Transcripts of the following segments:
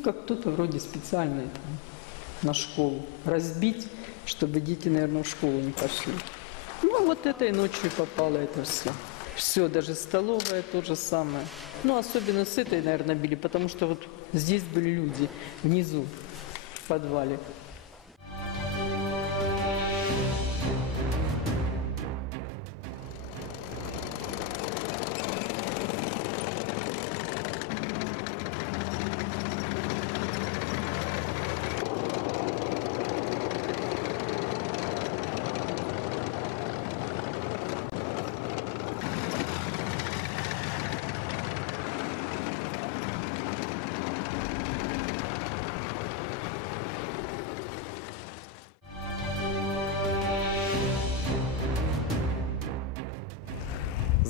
как кто-то вроде специально там, на школу разбить, чтобы дети, наверное, в школу не пошли. Ну, а вот этой ночью попало это все. Все, даже столовая то же самое. Ну, особенно с этой, наверное, били, потому что вот здесь были люди, внизу, в подвале.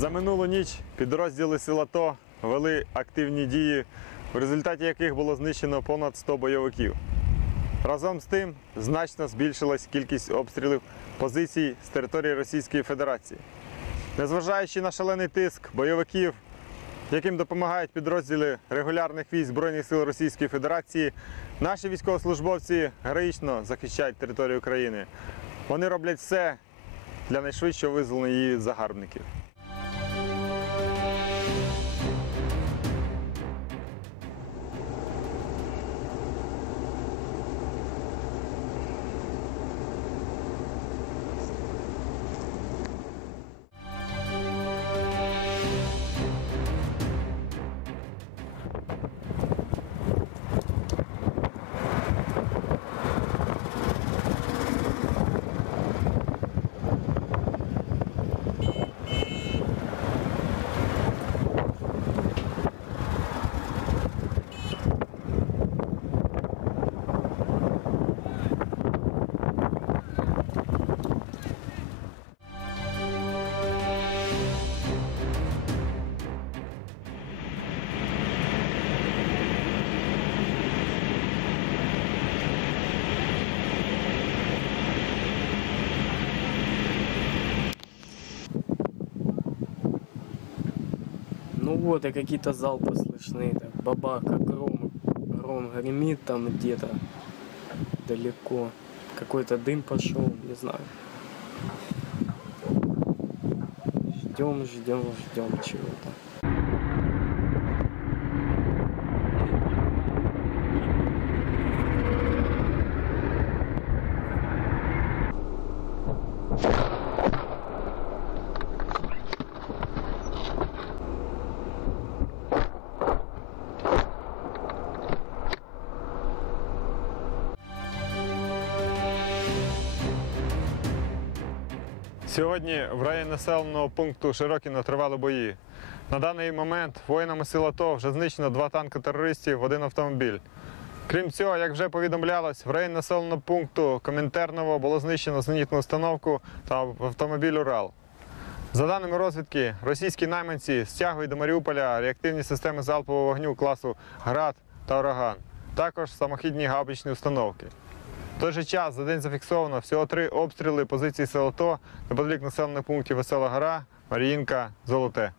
За минулу ніч підрозділи сил АТО вели активні дії, в результаті яких було знищено понад 100 бойовиків. Разом з тим значно збільшилась кількість обстрілів позицій з території Російської Федерації. Незважаючи на шалений тиск бойовиків, яким допомагають підрозділи регулярних військ Збройних сил Російської Федерації, наші військовослужбовці героїчно захищають територію країни. Вони роблять все для найшвидшого визволення її загарбників. Ну вот, и какие-то залпы слышны, так, бабах, как гром, гром гремит там где-то далеко. Какой-то дым пошел, не знаю. Ждем, ждем, ждем чего-то. Сьогодні в районі населеного пункту Широкіно тривали бої. На даний момент воїнами сил АТО вже знищено два танки терористів, один автомобіль. Крім цього, як вже повідомлялось, в районі населеного пункту Комінтерново було знищено зенітну установку та автомобіль Урал. За даними розвідки, російські найманці стягують до Маріуполя реактивні системи залпового вогню класу ГРАД та Ураган, також самохідні гаубичні установки. Той же час за день зафіксовано всього три обстріли позицій селото неподалік населених пунктів Весела Гора, Маріїнка, Золоте.